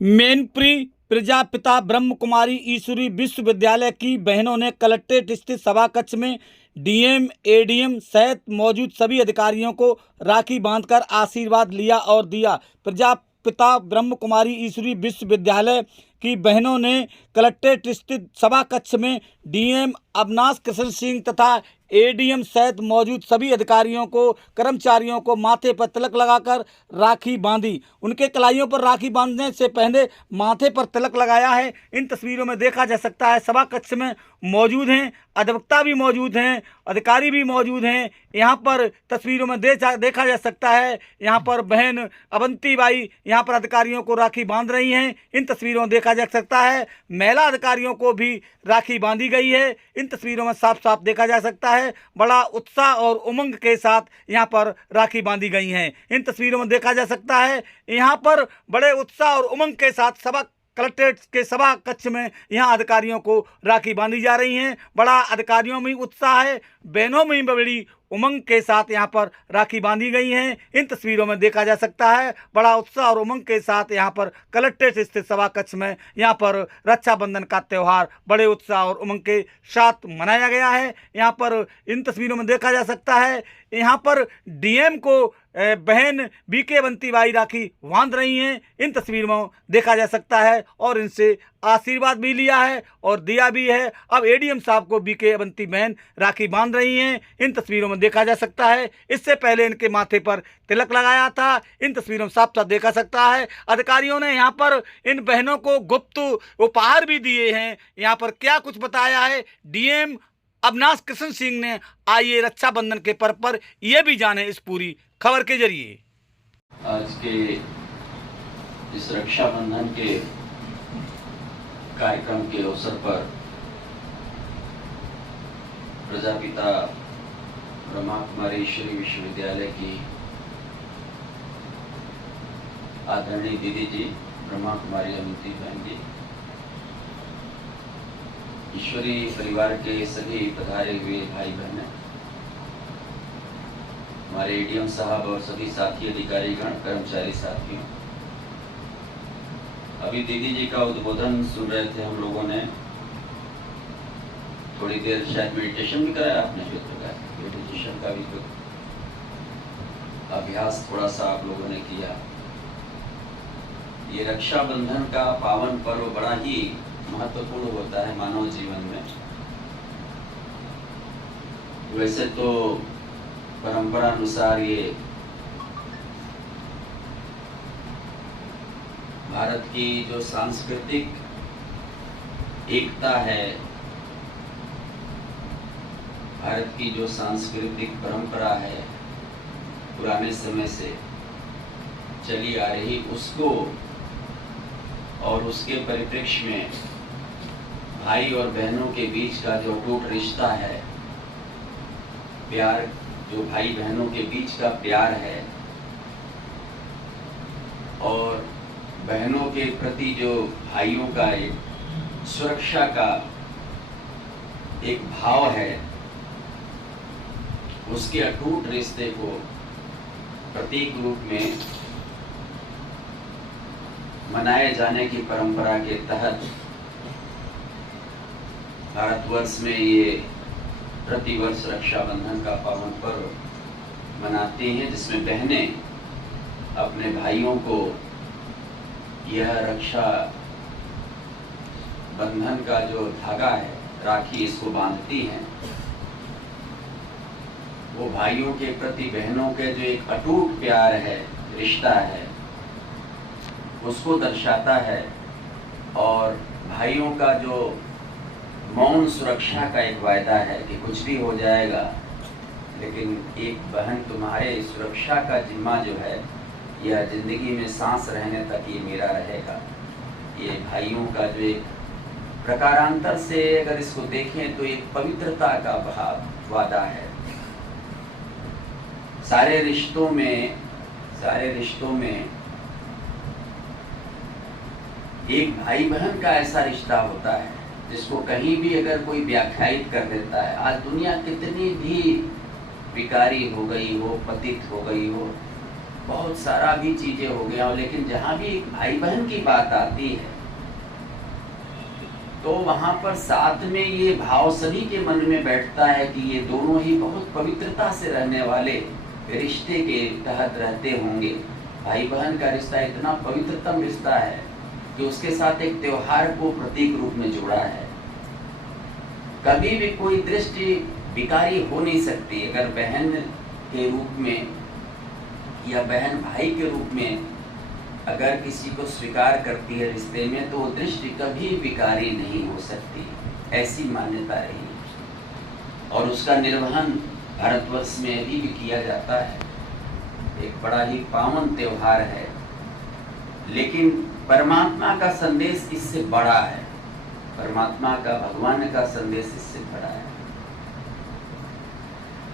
मैनपुरी प्रजापिता ब्रह्म कुमारी ईश्वरी विश्वविद्यालय की बहनों ने कलेक्ट्रेट स्थित सभा कक्ष में डीएम एडीएम सहित मौजूद सभी अधिकारियों को राखी बांधकर आशीर्वाद लिया और दिया। प्रजापिता ब्रह्म कुमारी ईश्वरी विश्वविद्यालय की बहनों ने कलेक्ट्रेट स्थित सभा कक्ष में डीएम अविनाश कृष्ण सिंह तथा एडीएम सहित मौजूद सभी अधिकारियों को कर्मचारियों को माथे पर तिलक लगाकर राखी बांधी। उनके कलाइयों पर राखी बांधने से पहले माथे पर तिलक लगाया है। इन तस्वीरों में देखा जा सकता है सभा कक्ष में मौजूद हैं, अधिवक्ता भी मौजूद हैं, अधिकारी भी मौजूद हैं। यहाँ पर तस्वीरों में देखा जा सकता है यहाँ पर बहन अवंती बाई यहाँ पर अधिकारियों को राखी बांध रही हैं। इन तस्वीरों में देखा जा सकता है महिला अधिकारियों को भी राखी बांधी गई है। इन तस्वीरों में साफ साफ देखा जा सकता है बड़ा उत्साह और उमंग के साथ यहाँ पर राखी बांधी गई हैं। इन तस्वीरों में देखा जा सकता है यहाँ पर बड़े उत्साह और उमंग के साथ कलेक्ट्रेट के सभा कक्ष में यहाँ अधिकारियों को राखी बांधी जा रही हैं। बड़ा अधिकारियों में उत्साह है, बहनों में बड़ी उमंग के साथ यहाँ पर राखी बांधी गई हैं। इन तस्वीरों में देखा जा सकता है बड़ा उत्साह और उमंग के साथ यहाँ पर कलेक्ट्रेट स्थित सभा कक्ष में यहाँ पर रक्षाबंधन का त्यौहार बड़े उत्साह और उमंग के साथ मनाया गया है। यहाँ पर इन तस्वीरों में देखा जा सकता है यहाँ पर डीएम को बहन बीके अवंती बाई राखी बांध रही हैं। इन तस्वीरों में देखा जा सकता है और इनसे आशीर्वाद भी लिया है और दिया भी है। अब एडीएम साहब को बीके अवंती बहन राखी बांध रही हैं। इन तस्वीरों में देखा जा सकता है इससे पहले इनके माथे पर तिलक लगाया था। इन तस्वीरों में साफ साफ देखा सकता है अधिकारियों ने यहाँ पर इन बहनों को गुप्त उपहार भी दिए हैं। यहाँ पर क्या कुछ बताया है डीएम अविनाश कृष्ण सिंह ने, आइए रक्षाबंधन के पर्व पर यह भी जाने इस पूरी खबर के जरिए। आज के इस रक्षाबंधन के कार्यक्रम के अवसर पर प्रजापिता ब्रह्मा कुमारी ईश्वरी विश्वविद्यालय की आदरणीय दीदी जी ब्रह्मा कुमारी अवंती बहन जी, ईश्वरी परिवार के सभी पधारे हुए भाई बहन, हमारे एडीएम साहब और सभी साथी अधिकारीगण, कर्मचारी साथियों, अभी दीदी जी का उद्बोधन सुन रहे थे हम लोगों ने। थोड़ी देर शायद मेडिटेशन भी कराया आपने, मेडिटेशन का भी तो अभ्यास थोड़ा सा आप लोगों ने किया। ये रक्षाबंधन का पावन पर्व बड़ा ही महत्वपूर्ण होता है मानव जीवन में। वैसे तो परंपरा अनुसार ये भारत की जो सांस्कृतिक एकता है, भारत की जो सांस्कृतिक परंपरा है, पुराने समय से चली आ रही, उसको और उसके परिप्रेक्ष्य में भाई और बहनों के बीच का जो अटूट रिश्ता है, प्यार, जो भाई बहनों के बीच का प्यार है और बहनों के प्रति जो भाइयों का एक सुरक्षा का एक भाव है, उसके अटूट रिश्ते को प्रतीक रूप में मनाए जाने की परंपरा के तहत भारतवर्ष में ये प्रतिवर्ष रक्षाबंधन का पावन पर्व मनाते हैं, जिसमें बहनें अपने भाइयों को यह रक्षा बंधन का जो धागा है, राखी, इसको बांधती हैं। वो भाइयों के प्रति बहनों के जो एक अटूट प्यार है, रिश्ता है, उसको दर्शाता है। और भाइयों का जो मौन सुरक्षा का एक वायदा है कि कुछ भी हो जाएगा, लेकिन एक बहन तुम्हारे सुरक्षा का जिम्मा जो है, यह जिंदगी में सांस रहने तक ये मेरा रहेगा। ये भाइयों का जो एक प्रकारांतर से अगर इसको देखें तो एक पवित्रता का भाव वादा है। सारे रिश्तों में एक भाई बहन का ऐसा रिश्ता होता है जिसको कहीं भी अगर कोई व्याख्यायित कर देता है। आज दुनिया कितनी भी विकारी हो गई हो, पतित हो गई हो, बहुत सारा भी चीजें हो गया, लेकिन जहाँ भी एक भाई बहन की बात आती है तो वहाँ पर साथ में ये भाव सभी के मन में बैठता है कि ये दोनों ही बहुत पवित्रता से रहने वाले रिश्ते के तहत रहते होंगे। भाई बहन का रिश्ता इतना पवित्रतम रिश्ता है कि उसके साथ एक त्योहार को प्रतीक रूप में जोड़ा है। कभी भी कोई दृष्टि विकारी हो नहीं सकती। अगर बहन के रूप में या बहन भाई के रूप में अगर किसी को स्वीकार करती है रिश्ते में, तो वो दृष्टि कभी विकारी नहीं हो सकती, ऐसी मान्यता रही। और उसका निर्वहन भारतवर्ष में अभी भी किया जाता है। एक बड़ा ही पावन त्योहार है, लेकिन परमात्मा का संदेश इससे बड़ा है। परमात्मा का, भगवान का संदेश इससे बड़ा है।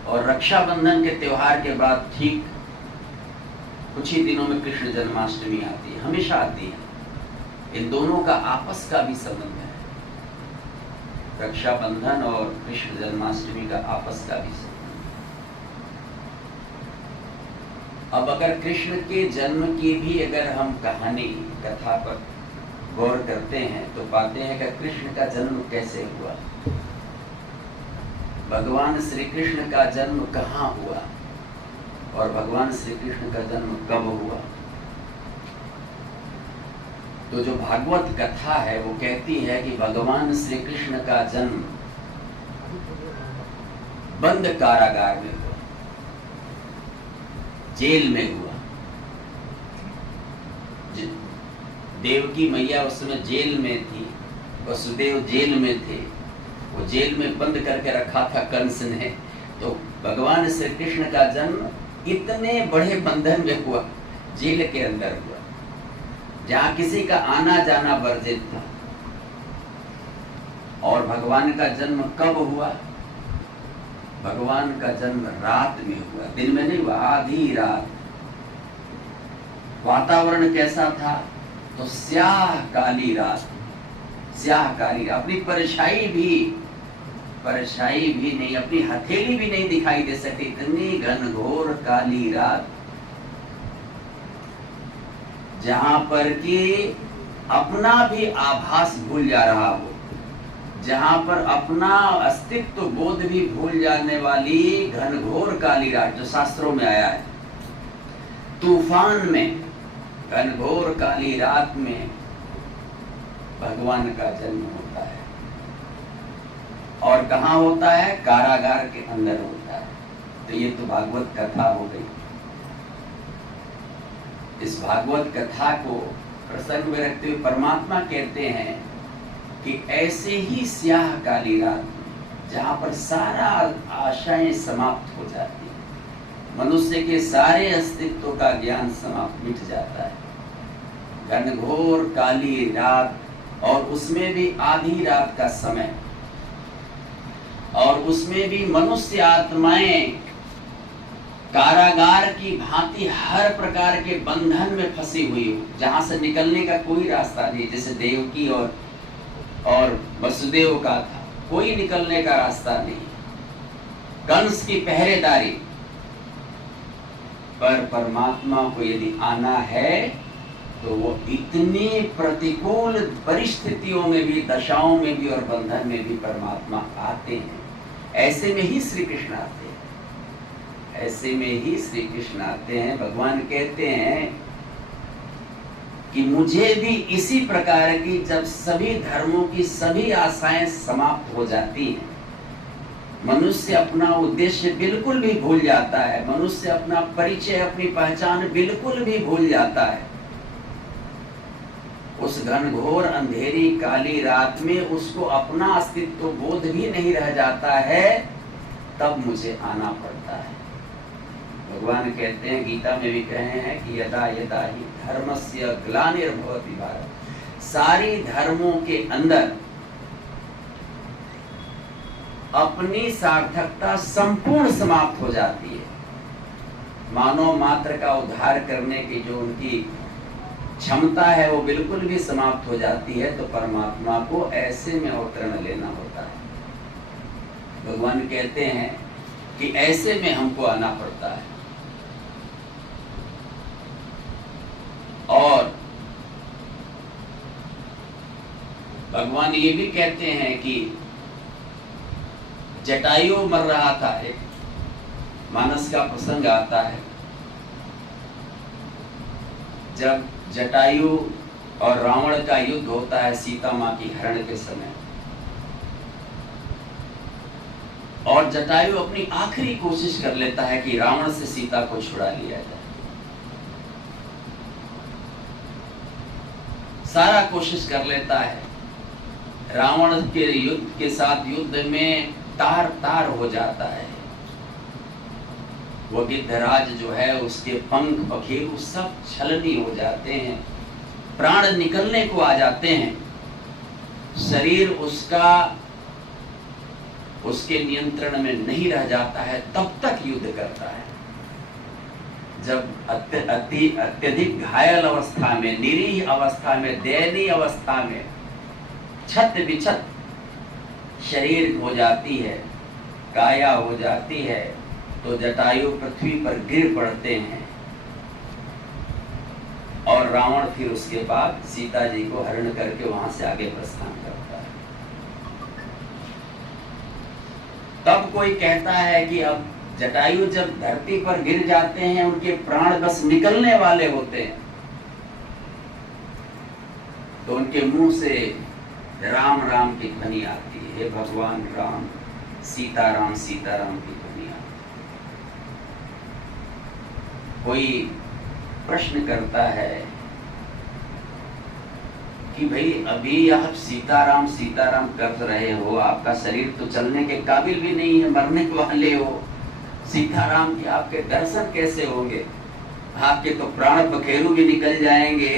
और रक्षाबंधन के त्योहार के बाद ठीक कुछ ही दिनों में कृष्ण जन्माष्टमी आती है, हमेशा आती है। इन दोनों का आपस का भी संबंध है, रक्षाबंधन और कृष्ण जन्माष्टमी का आपस का भी संबंध। अब अगर कृष्ण के जन्म की भी अगर हम कहानी कथा पर गौर करते हैं तो पाते हैं कि कृष्ण का जन्म कैसे हुआ, भगवान श्री कृष्ण का जन्म कहाँ हुआ और भगवान श्री कृष्ण का जन्म कब हुआ। तो जो भागवत कथा है वो कहती है कि भगवान श्री कृष्ण का जन्म बंद कारागार में हुआ, जेल में हुआ। देवकी मैया उस समय जेल में थी, वसुदेव जेल में थे, वो जेल में बंद करके रखा था कंस ने। तो भगवान श्री कृष्ण का जन्म इतने बड़े बंधन में हुआ, जेल के अंदर हुआ, जहां किसी का आना जाना वर्जित था। और भगवान का जन्म कब हुआ? भगवान का जन्म रात में हुआ, दिन में नहीं हुआ, आधी रात। वातावरण कैसा था? तो स्याह काली रात, स्याह काली। अपनी परछाई भी नहीं, अपनी हथेली भी नहीं दिखाई दे सकती, इतनी घनघोर काली रात, जहां पर कि अपना भी आभास भूल जा रहा हो, जहां पर अपना अस्तित्व बोध भी भूल जाने वाली घनघोर काली रात, जो शास्त्रों में आया है। तूफान में, घनघोर काली रात में भगवान का जन्म होता है। और कहाँ होता है? कारागार के अंदर होता है। तो ये तो भागवत कथा हो गई। इस भागवत कथा को प्रसंग में रखते हुए परमात्मा कहते हैं कि ऐसे ही स्याह काली रात में, जहाँ पर सारा आशाएं समाप्त हो जाती है, मनुष्य के सारे अस्तित्व का ज्ञान समाप्त मिट जाता है। घनघोर काली रात, और उसमें भी आधी रात का समय, और उसमें भी मनुष्य आत्माएं कारागार की भांति हर प्रकार के बंधन में फंसी हुई हो, जहां से निकलने का कोई रास्ता नहीं। जैसे देवकी और वसुदेव का था, कोई निकलने का रास्ता नहीं, कंस की पहरेदारी। पर परमात्मा को यदि आना है तो वो इतनी प्रतिकूल परिस्थितियों में भी, दशाओं में भी और बंधन में भी परमात्मा आते हैं। ऐसे में ही श्री कृष्ण आते हैं, ऐसे में ही श्री कृष्ण आते हैं। भगवान कहते हैं कि मुझे भी इसी प्रकार की, जब सभी धर्मों की सभी आशाएं समाप्त हो जाती हैं, मनुष्य अपना उद्देश्य बिल्कुल भी भूल जाता है, मनुष्य अपना परिचय, अपनी पहचान बिल्कुल भी भूल जाता है, उस घनघोर अंधेरी काली रात में उसको अपना अस्तित्व बोध भी नहीं रह जाता है, तब मुझे आना पड़ता है। भगवान कहते हैं, गीता में भी कहे हैं कि यदा यदा ही धर्मस्य ग्लानिर्भवति भारत, सारी धर्मों के अंदर अपनी सार्थकता संपूर्ण समाप्त हो जाती है। मानव मात्र का उद्धार करने की जो उनकी क्षमता है वो बिल्कुल भी समाप्त हो जाती है। तो परमात्मा को ऐसे में अवतरण लेना होता है। भगवान कहते हैं कि ऐसे में हमको आना पड़ता है। भगवान ये भी कहते हैं कि जटायु मर रहा था, एक मानस का प्रसंग आता है जब जटायु और रावण का युद्ध होता है सीता माँ की हरण के समय, और जटायु अपनी आखिरी कोशिश कर लेता है कि रावण से सीता को छुड़ा लिया जाए। सारा कोशिश कर लेता है, रावण के साथ युद्ध में तार तार हो जाता है। वो गिद्धराज जो है उसके पंख पखेरु सब छलनी हो जाते हैं, प्राण निकलने को आ जाते हैं, शरीर उसका उसके नियंत्रण में नहीं रह जाता है, तब तक युद्ध करता है। जब अत्यधिक घायल अवस्था में, निरीह अवस्था में, दयनीय अवस्था में, छत बिछत शरीर हो जाती है, काया हो जाती है, तो जटायु पृथ्वी पर गिर पड़ते हैं और रावण फिर उसके बाद सीता जी को हरण करके वहां से आगे प्रस्थान करता है। तब कोई कहता है कि अब जटायु जब धरती पर गिर जाते हैं, उनके प्राण बस निकलने वाले होते हैं, तो उनके मुंह से राम राम की ध्वनि आती है, हे भगवान राम, सीताराम सीताराम की ध्वनि आती है। कोई प्रश्न करता है कि भाई अभी आप सीताराम सीताराम कर रहे हो, आपका शरीर तो चलने के काबिल भी नहीं है, मरने वाले हो, सीताराम के आपके दर्शन कैसे होंगे? आपके तो प्राण पखेरु भी निकल जाएंगे,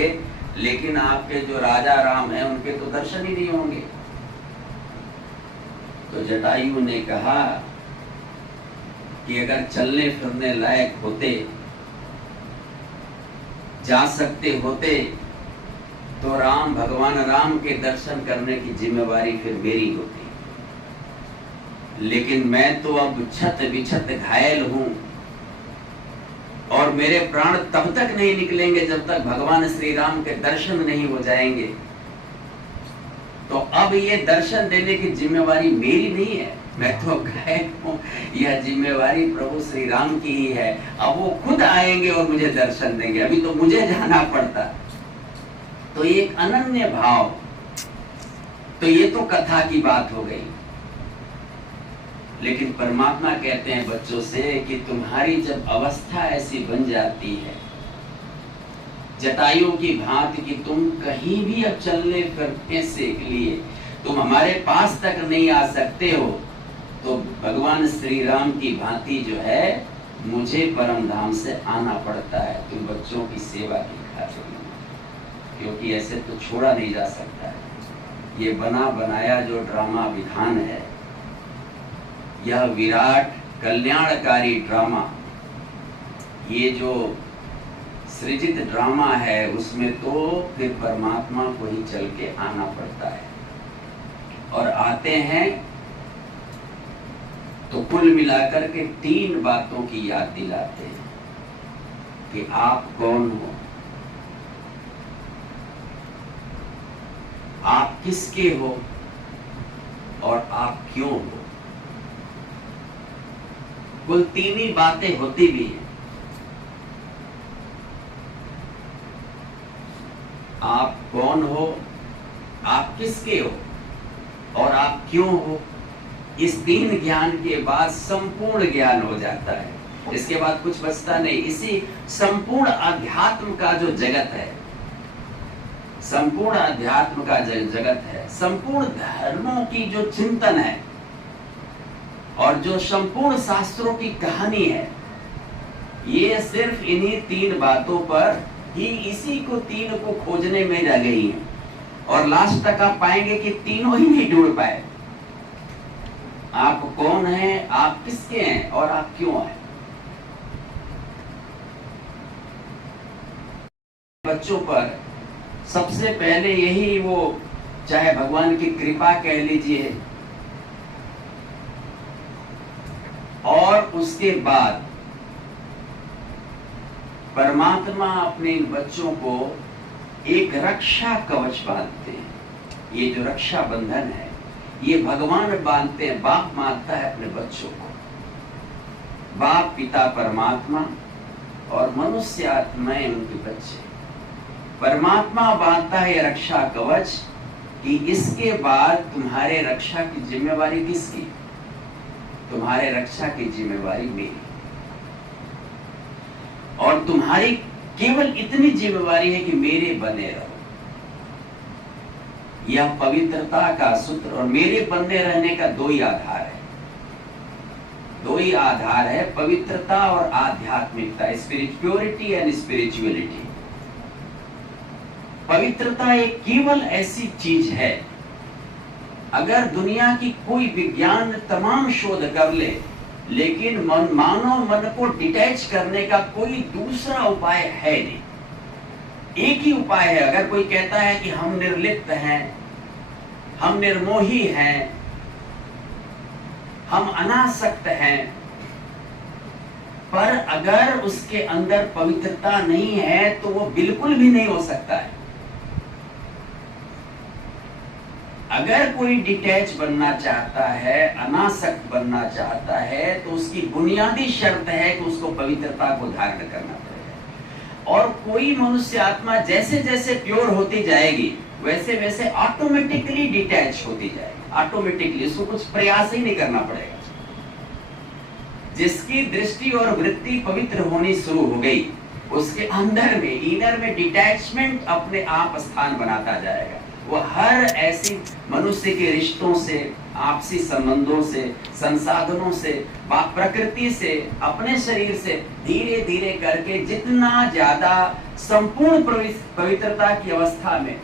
लेकिन आपके जो राजा राम हैं उनके तो दर्शन ही नहीं होंगे। तो जटायु ने कहा कि अगर चलने फिरने लायक होते, जा सकते होते, तो राम, भगवान राम के दर्शन करने की जिम्मेवारी फिर मेरी होती, लेकिन मैं तो अब छत बिछत घायल हूं और मेरे प्राण तब तक नहीं निकलेंगे जब तक भगवान श्री राम के दर्शन नहीं हो जाएंगे। तो अब ये दर्शन देने की जिम्मेवारी मेरी नहीं है, मैं तो घायल हूं, यह जिम्मेवारी प्रभु श्री राम की ही है। अब वो खुद आएंगे और मुझे दर्शन देंगे, अभी तो मुझे जाना पड़ता। तो ये एक अनन्य भाव, तो ये तो कथा की बात हो गई, लेकिन परमात्मा कहते हैं बच्चों से कि तुम्हारी जब अवस्था ऐसी बन जाती है, जटायु की भांति कि तुम कहीं भी अब चलने फिरने से लिए तुम हमारे पास तक नहीं आ सकते हो, तो भगवान श्री राम की भांति जो है मुझे परम धाम से आना पड़ता है, तुम बच्चों की सेवा की खातिर, क्योंकि ऐसे तो छोड़ा नहीं जा सकता है। ये बना बनाया जो ड्रामा विधान है, यह विराट कल्याणकारी ड्रामा, ये जो सृजित ड्रामा है, उसमें तो फिर परमात्मा को ही चल के आना पड़ता है। और आते हैं तो कुल मिलाकर के 3 बातों की याद दिलाते हैं कि आप कौन हो, आप किसके हो और आप क्यों हो। कुल 3 ही बातें होती भी हैं। आप कौन हो, आप किसके हो और आप क्यों हो। इस 3 ज्ञान के बाद संपूर्ण ज्ञान हो जाता है, इसके बाद कुछ बचता नहीं। इसी संपूर्ण अध्यात्म का जो जगत है, संपूर्ण अध्यात्म का जगत है, संपूर्ण धर्मों की जो चिंतन है और जो संपूर्ण शास्त्रों की कहानी है, ये सिर्फ इन्हीं 3 बातों पर ही, इसी को 3 को खोजने में रह गई है। और लास्ट तक आप पाएंगे कि तीनों ही नहीं ढूंढ पाए। आप कौन हैं, आप किसके हैं और आप क्यों हैं। बच्चों पर सबसे पहले यही, वो चाहे भगवान की कृपा कह लीजिए, और उसके बाद परमात्मा अपने बच्चों को एक रक्षा कवच बांधते हैं। ये जो रक्षा बंधन है, ये भगवान बांधते हैं, बाप बांधता है अपने बच्चों को। बाप, पिता, परमात्मा और मनुष्य आत्माएं उनके बच्चे। परमात्मा बांधता है ये रक्षा कवच कि इसके बाद तुम्हारे रक्षा की जिम्मेवारी किसकी? तुम्हारे रक्षा की जिम्मेवारी मेरी। और तुम्हारी केवल इतनी जिम्मेवारी है कि मेरे बने रहो। यह पवित्रता का सूत्र। और मेरे बने रहने का दो ही आधार है, दो ही आधार है, पवित्रता और आध्यात्मिकता, स्पिरिचुअलिटी एंड स्पिरिचुअलिटी। पवित्रता एक केवल ऐसी चीज है, अगर दुनिया की कोई विज्ञान तमाम शोध कर ले, लेकिन मानव मन को डिटैच करने का कोई दूसरा उपाय है नहीं। एक ही उपाय है। अगर कोई कहता है कि हम निर्लिप्त हैं, हम निर्मोही हैं, हम अनासक्त हैं, पर अगर उसके अंदर पवित्रता नहीं है तो वो बिल्कुल भी नहीं हो सकता है। अगर कोई डिटैच बनना चाहता है, अनासक्त बनना चाहता है, तो उसकी बुनियादी शर्त है कि उसको पवित्रता को धारण करना पड़ेगा। और कोई मनुष्य आत्मा जैसे जैसे प्योर होती जाएगी, वैसे वैसे ऑटोमेटिकली डिटैच होती जाएगी। ऑटोमेटिकली, उसको कुछ प्रयास ही नहीं करना पड़ेगा। जिसकी दृष्टि और वृत्ति पवित्र होनी शुरू हो गई, उसके अंदर में, इनर में डिटैचमेंट अपने आप स्थान बनाता जाएगा। वो हर ऐसी मनुष्य के रिश्तों से, आपसी संबंधों से, संसाधनों से, प्रकृति से, अपने शरीर से धीरे धीरे करके जितना ज्यादा संपूर्ण पवित्रता की अवस्था में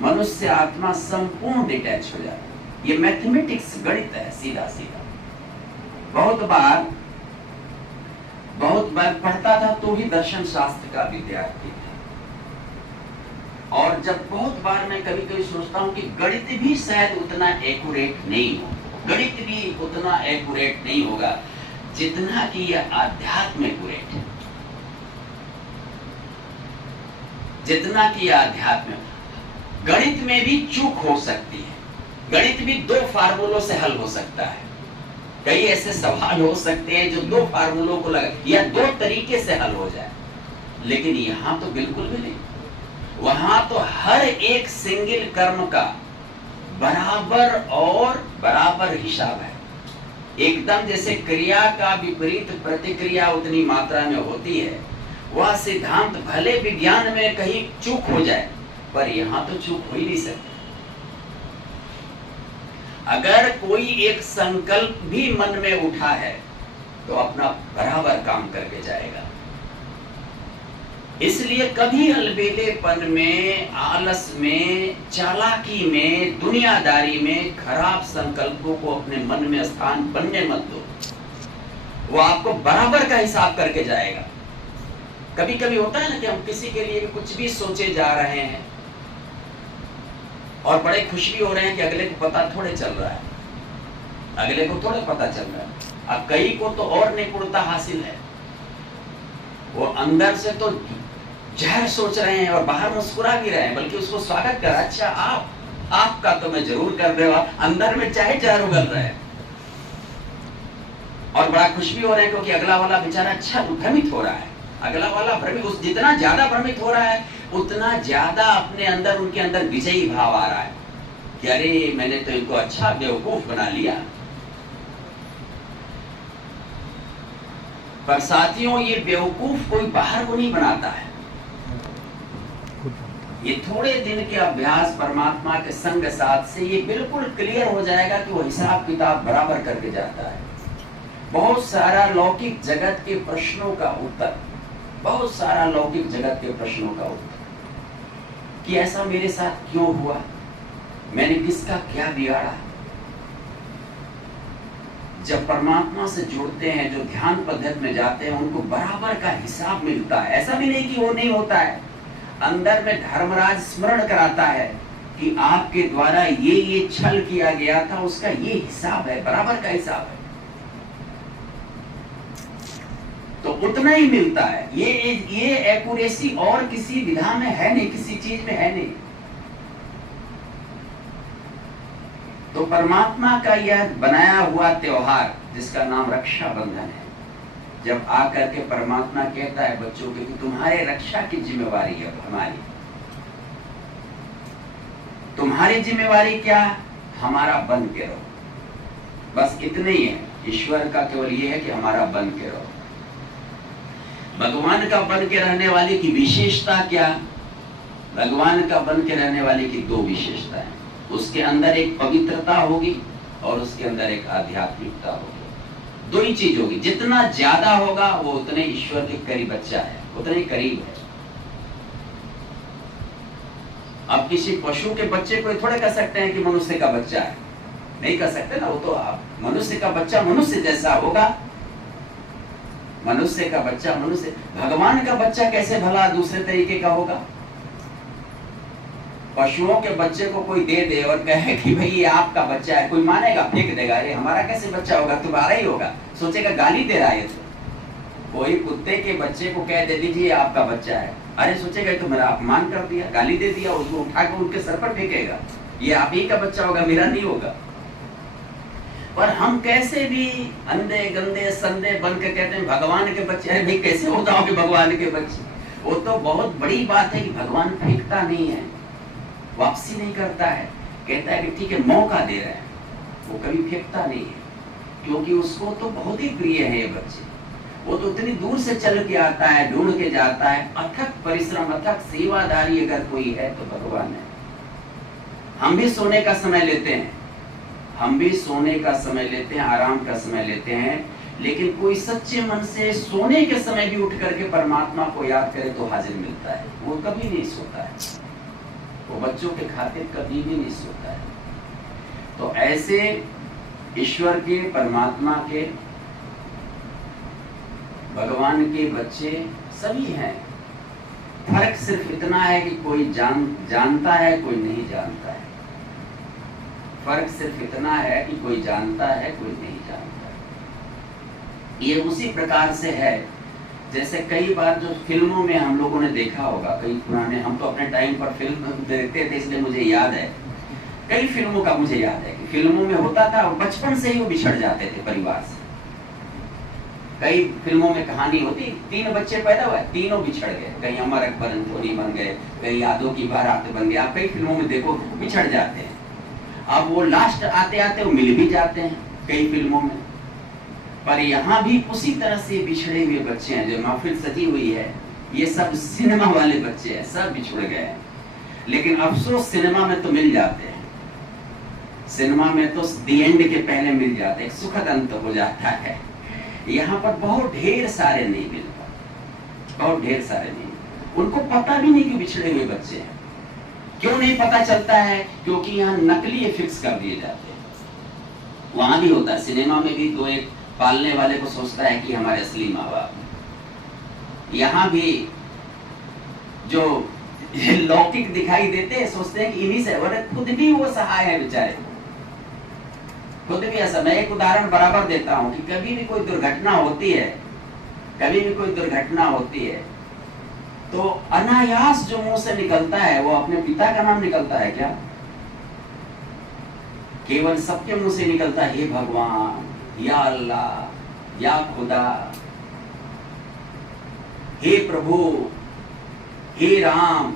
मनुष्य आत्मा संपूर्ण डिटैच हो जाता है। ये मैथमेटिक्स, गणित है, सीधा सीधा। बहुत बार पढ़ता था तो भी दर्शन शास्त्र का विद्यार्थी था, और जब बहुत बार मैं कभी कभी सोचता हूँ कि गणित भी शायद उतना एक्यूरेट नहीं हो, गणित भी उतना एक्यूरेट नहीं होगा जितना कि यह आध्यात्म एक्यूरेट है, जितना कि यह आध्यात्म। गणित में भी चूक हो सकती है, गणित भी दो फार्मूलों से हल हो सकता है। कई ऐसे सवाल हो सकते हैं जो दो फार्मूलों को लगा या दो तरीके से हल हो जाए, लेकिन यहां तो बिल्कुल भी नहीं। वहां तो हर एक सिंगल कर्म का बराबर और बराबर हिसाब है। एकदम जैसे क्रिया का विपरीत प्रतिक्रिया उतनी मात्रा में होती है, वह सिद्धांत भले विज्ञान में कहीं चूक हो जाए, पर यहां तो चूक हो ही नहीं सकती। अगर कोई एक संकल्प भी मन में उठा है तो अपना बराबर काम करके जाएगा। इसलिए कभी अलबेलेपन में, आलस में, चालाकी में, दुनियादारी में खराब संकल्पों को अपने मन में स्थान बनने मत दो। वो आपको बराबर का हिसाब करके जाएगा। कभी कभी होता है ना कि हम किसी के लिए कुछ भी सोचे जा रहे हैं और बड़े खुश भी हो रहे हैं कि अगले को पता थोड़े चल रहा है, अगले को थोड़े पता चल रहा है। अब कई को तो और निपुणता हासिल है, वो अंदर से तो जहर सोच रहे हैं और बाहर मुस्कुरा भी रहे हैं, बल्कि उसको स्वागत कर, अच्छा आपका तो मैं जरूर कर रहा हूं, अंदर में चाहे जहर उगल रहा है। और बड़ा खुश भी हो रहे हैं क्योंकि अगला वाला बेचारा अच्छा भ्रमित हो रहा है। अगला वाला भ्रमित, जितना ज्यादा भ्रमित हो रहा है उतना ज्यादा अपने अंदर, उनके अंदर विजयी भाव आ रहा है कि अरे मैंने तो इनको अच्छा बेवकूफ बना लिया। पर साथियों, ये बेवकूफ कोई बाहर को नहीं बनाता है, ये थोड़े दिन के अभ्यास, परमात्मा के संग साथ से ये बिल्कुल क्लियर हो जाएगा कि वो हिसाब किताब बराबर करके जाता है। बहुत सारा लौकिक जगत के प्रश्नों का उत्तर, बहुत सारा लौकिक जगत के प्रश्नों का उत्तर कि ऐसा मेरे साथ क्यों हुआ, मैंने किसका क्या बिगाड़ा। जब परमात्मा से जुड़ते हैं, जो ध्यान पद्धति में जाते हैं, उनको बराबर का हिसाब मिलता है। ऐसा भी नहीं कि वो नहीं होता है, अंदर में धर्मराज स्मरण कराता है कि आपके द्वारा ये छल किया गया था, उसका ये हिसाब है, बराबर का हिसाब है। तो उतना ही मिलता है। ये एक्यूरेसी और किसी विधा में है नहीं, किसी चीज में है नहीं। तो परमात्मा का यह बनाया हुआ त्योहार जिसका नाम रक्षाबंधन है, जब आकर के परमात्मा कहता है बच्चों को कि तुम्हारे रक्षा की जिम्मेवारी है हमारी, तुम्हारी जिम्मेवारी क्या, हमारा बन के रहो, बस इतने ही है। ईश्वर का केवल ये है कि हमारा बन के रहो। भगवान का बन के रहने वाले की विशेषता क्या, भगवान का बन के रहने वाले की दो विशेषताएं, उसके अंदर एक पवित्रता होगी और उसके अंदर एक आध्यात्मिकता होगी। दो ही चीज होगी, जितना ज्यादा होगा वो उतने ईश्वर के करीब बच्चा है, उतने ही करीब है। अब किसी पशु के बच्चे को थोड़े कह सकते हैं कि मनुष्य का बच्चा है, नहीं कर सकते ना, वो तो आप मनुष्य का बच्चा मनुष्य जैसा होगा, मनुष्य का बच्चा मनुष्य। भगवान का बच्चा कैसे भला दूसरे तरीके का होगा। पशुओं के बच्चे को कोई दे दे और कहे कि भाई ये आपका बच्चा है, कोई मानेगा, फेंक देगा, अरे हमारा कैसे बच्चा होगा, तुम्हारा ही होगा, सोचेगा गाली दे रहा है। तो कोई कुत्ते के बच्चे को कह दे दीजिए आपका बच्चा है, अरे सोचेगा तो मेरा अपमान कर दिया, गाली दे दिया, उसको उठा के उनके सर पर फेंकेगा, ये आप ही का बच्चा होगा, मेरा नहीं होगा। पर हम कैसे भी अंधे गंदे संधे बन के कहते हैं भगवान के बच्चे। अरे भाई कैसे होता हो कि भगवान के बच्चे, वो तो बहुत बड़ी बात है कि भगवान फेंकता नहीं है, वापसी नहीं करता है, कहता है कि ठीक है मौका दे रहे हैं, वो कभी फेंकता नहीं है, क्योंकि उसको तो बहुत ही प्रिय है ये बच्चे। वो तो इतनी दूर से चल के आता है, ढूंढ के जाता है, अथक परिश्रम अथक सेवादारी अगर कोई है तो भगवान है। हम भी सोने का समय लेते हैं, हम भी सोने का समय लेते हैं, आराम का समय लेते हैं, लेकिन कोई सच्चे मन से सोने के समय भी उठ करके परमात्मा को याद करे तो हाजिर मिलता है। वो कभी नहीं सोता है, वो बच्चों के खातिर कभी भी नहीं सोता है। तो ऐसे ईश्वर के, परमात्मा के, भगवान के बच्चे सभी हैं। फर्क सिर्फ इतना है कि कोई जानता है, कोई नहीं जानता है। फर्क सिर्फ इतना है कि कोई जानता है, कोई नहीं जानता है। ये उसी प्रकार से है जैसे कई बार जो फिल्मों में हम लोगों ने देखा होगा, कई पुराने, हम तो अपने टाइम पर फिल्म देखते थे इसलिए मुझे याद है, कई फिल्मों का मुझे याद है कि फिल्मों में होता था बचपन से ही वो बिछड़ जाते थे परिवार से। कई फिल्मों में कहानी होती, 3 बच्चे पैदा हुए, तीनों बिछड़ गए, कहीं अमर अकबर अंथोनी बन गए, कहीं यादों की बारात बन गए। आप कई फिल्मों में देखो बिछड़ जाते हैं, अब वो लास्ट आते आते वो मिल भी जाते हैं कई फिल्मों में। पर यहाँ भी उसी तरह से बिछड़े हुए बच्चे हैं, जो महफिल सजी हुई है, ये सब सिनेमा वाले बच्चे हैं, सब बिछड़ गए हैं। लेकिन अफसोस सिनेमा में तो मिल जाते हैं, सिनेमा में तो दी एंड के पहले मिल जाते हैं, सुखद अंत हो जाता है। यहाँ पर बहुत ढेर सारे नहीं मिलता, बहुत ढेर सारे नहीं। उनको पता भी नहीं कि बिछड़े हुए बच्चे हैं। क्यों नहीं पता चलता है? क्योंकि यहाँ नकली फिक्स कर दिए जाते हैं। वहां भी होता है, सिनेमा में भी तो एक पालने वाले को सोचता है कि हमारे असली माँ बाप। यहाँ भी जो लौकिक दिखाई देते हैं सोचते हैं कि इन्हीं से, खुद भी वो सहाय है बेचारे, खुद भी ऐसा। मैं एक उदाहरण बराबर देता हूँ कि कभी भी कोई दुर्घटना होती है, कभी भी कोई दुर्घटना होती है तो अनायास जो मुंह से निकलता है वो अपने पिता का नाम निकलता है क्या? केवल सबके मुंह से निकलता है हे भगवान, या अल्लाह, या खुदा, हे प्रभु, हे राम।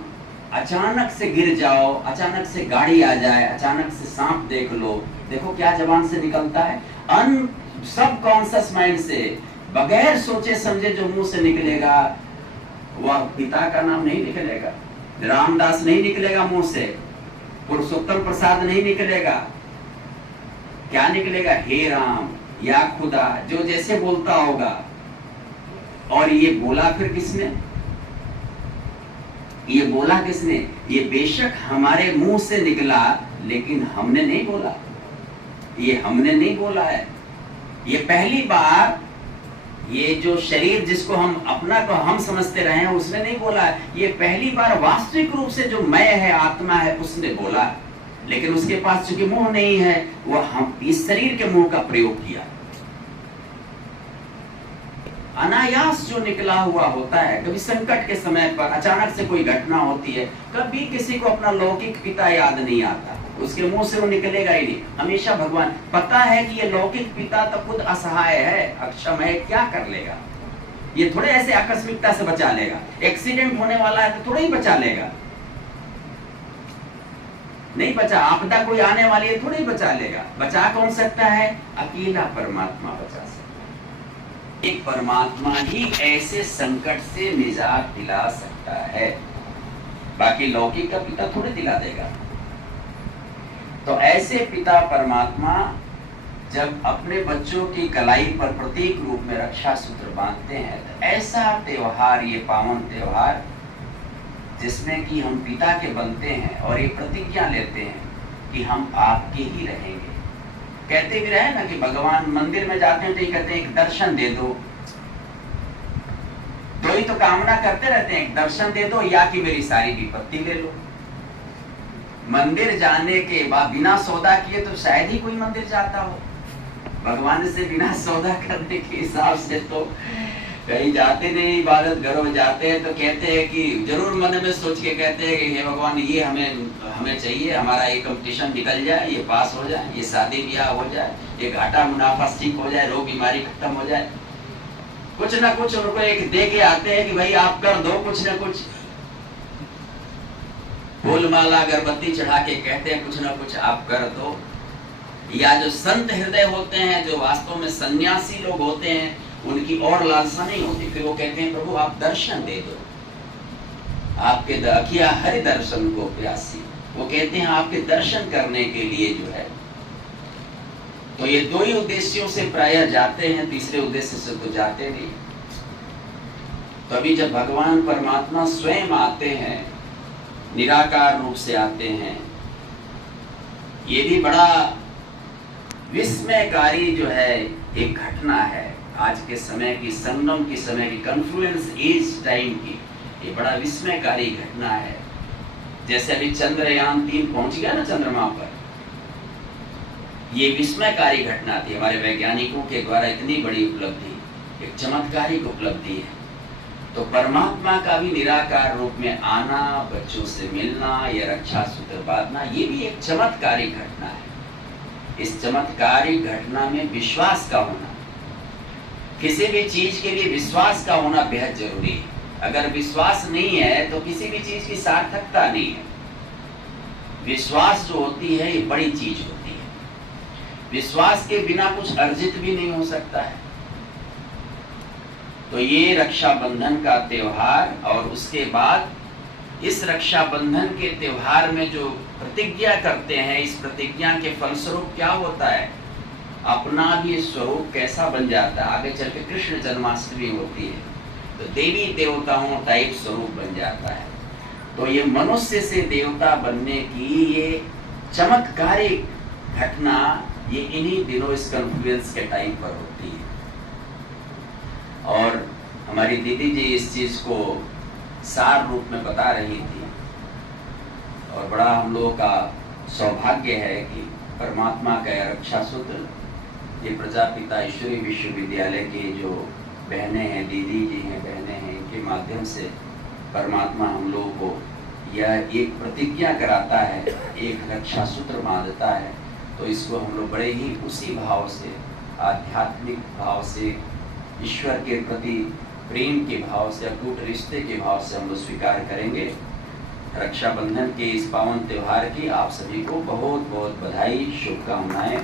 अचानक से गिर जाओ, अचानक से गाड़ी आ जाए, अचानक से सांप देख लो, देखो क्या जबान से निकलता है, सबकॉन्शियस माइंड से, बगैर सोचे समझे जो मुंह से निकलेगा वह पिता का नाम नहीं निकलेगा, रामदास नहीं निकलेगा मुंह से, पुरुषोत्तम प्रसाद नहीं निकलेगा। क्या निकलेगा? हे राम, या खुदा, जो जैसे बोलता होगा। और ये बोला फिर किसने? ये बोला किसने? ये बेशक हमारे मुंह से निकला, लेकिन हमने नहीं बोला, ये हमने नहीं बोला है। ये पहली बार, ये जो शरीर जिसको हम अपना को हम समझते रहे हैं उसने नहीं बोला है, ये पहली बार वास्तविक रूप से जो मैं है, आत्मा है, उसने बोला। लेकिन उसके पास चूंकि मुंह नहीं है, वो हम इस शरीर के मुंह का प्रयोग किया। अनायास जो निकला हुआ होता है, कभी संकट के समय पर अचानक से कोई घटना होती है, कभी किसी को अपना लौकिक पिता याद नहीं आता, उसके मुंह से वो निकलेगा ही नहीं। हमेशा भगवान, पता है कि ये लौकिक पिता तो खुद असहाय है, अक्षम है, क्या कर लेगा, ये थोड़े ऐसे आकस्मिकता से बचा लेगा। एक्सीडेंट होने वाला है तो थोड़ा ही बचा लेगा, नहीं बचा। आपदा कोई आने वाली है थोड़ा ही बचा लेगा। बचा कौन सकता है? अकेला परमात्मा बचा सकता है। एक परमात्मा ही ऐसे संकट से निजात दिला सकता है, बाकी लौकिक का पिता थोड़े दिला देगा। तो ऐसे पिता परमात्मा जब अपने बच्चों की कलाई पर प्रतीक रूप में रक्षा सूत्र बांधते हैं, तो ऐसा त्योहार, ये पावन त्योहार जिसमें कि हम पिता के बनते हैं और ये प्रतिज्ञा लेते हैं कि हम आपके ही रहेंगे। कहते भी रहे ना कि भगवान मंदिर में जाते हैं तो ये कहते हैं एक दर्शन दे दो, दो ही तो कामना करते रहते हैं, एक दर्शन दे दो या कि मेरी सारी विपत्ति ले लो। मंदिर जाने के बाद बिना सौदा किए तो शायद ही कोई मंदिर जाता हो। भगवान से बिना सौदा करने के हिसाब से तो कहीं जाते नहीं। इबादत घरों में जाते हैं तो कहते हैं कि जरूर मन में सोच के कहते हैं कि हे भगवान, ये हमें चाहिए, हमारा ये कंपटीशन निकल जाए, ये पास हो जाए, ये शादी ब्याह हो जाए, ये घाटा मुनाफा ठीक हो जाए, रोग बीमारी खत्म हो जाए। कुछ ना कुछ उनको एक दे के आते हैं कि भाई आप कर दो कुछ ना कुछ। फूल माला अगरबत्ती चढ़ा के कहते हैं कुछ ना कुछ आप कर दो। या जो संत हृदय होते हैं, जो वास्तव में सन्यासी लोग होते हैं, उनकी और लालसा नहीं होती। फिर वो कहते हैं प्रभु आप दर्शन दे दो, आपके किया हरि दर्शन को प्यासी। वो कहते हैं आपके दर्शन करने के लिए जो है। तो ये दो ही उद्देश्यों से प्रायः जाते हैं, तीसरे उद्देश्य से तो जाते नहीं। तो अभी जब भगवान परमात्मा स्वयं आते हैं, निराकार रूप से आते हैं, ये भी बड़ा विस्मयकारी जो है एक घटना है। आज के समय की, संगम की समय की, कन्फ्लुएंस एज टाइम की ये बड़ा विस्मयकारी घटना है। जैसे अभी चंद्रयान 3 पहुंच गया ना चंद्रमा पर, ये विस्मयकारी घटना थी। हमारे वैज्ञानिकों के द्वारा इतनी बड़ी उपलब्धि, एक चमत्कारिक उपलब्धि है। तो परमात्मा का भी निराकार रूप में आना, बच्चों से मिलना, या रक्षा सूत्र बांधना, ये भी एक चमत्कारिक घटना है। इस चमत्कारिक घटना में विश्वास का होना, किसी भी चीज के लिए विश्वास का होना बेहद जरूरी है। अगर विश्वास नहीं है तो किसी भी चीज की सार्थकता नहीं है। विश्वास जो होती है ये बड़ी चीज होती है। विश्वास के बिना कुछ अर्जित भी नहीं हो सकता है। तो ये रक्षाबंधन का त्योहार, और उसके बाद इस रक्षाबंधन के त्योहार में जो प्रतिज्ञा करते हैं, इस प्रतिज्ञा के फलस्वरूप क्या होता है, अपना भी स्वरूप कैसा बन जाता है। आगे चल के कृष्ण जन्माष्टमी होती है तो देवी देवताओं टाइप स्वरूप बन जाता है। तो ये मनुष्य से देवता बनने की ये चमत्कारिक घटना ये इन्हीं दिनों इस कन्फ्लुएंस के टाइम पर होती है। और हमारी दीदी जी इस चीज को सार रूप में बता रही थी, और बड़ा हम लोगों का सौभाग्य है कि परमात्मा का यह रक्षा सूत्र, ये प्रजापिता ईश्वरी विश्वविद्यालय के जो बहनें हैं, दीदी जी हैं, बहनें हैं, इनके माध्यम से परमात्मा हम लोगों को यह एक प्रतिज्ञा कराता है, एक रक्षा सूत्र बांधता है। तो इसको हम लोग बड़े ही उसी भाव से, आध्यात्मिक भाव से, ईश्वर के प्रति प्रेम के भाव से, अटूट रिश्ते के भाव से हम लोग स्वीकार करेंगे। रक्षाबंधन के इस पावन त्योहार की आप सभी को बहुत बहुत बधाई, शुभकामनाएं।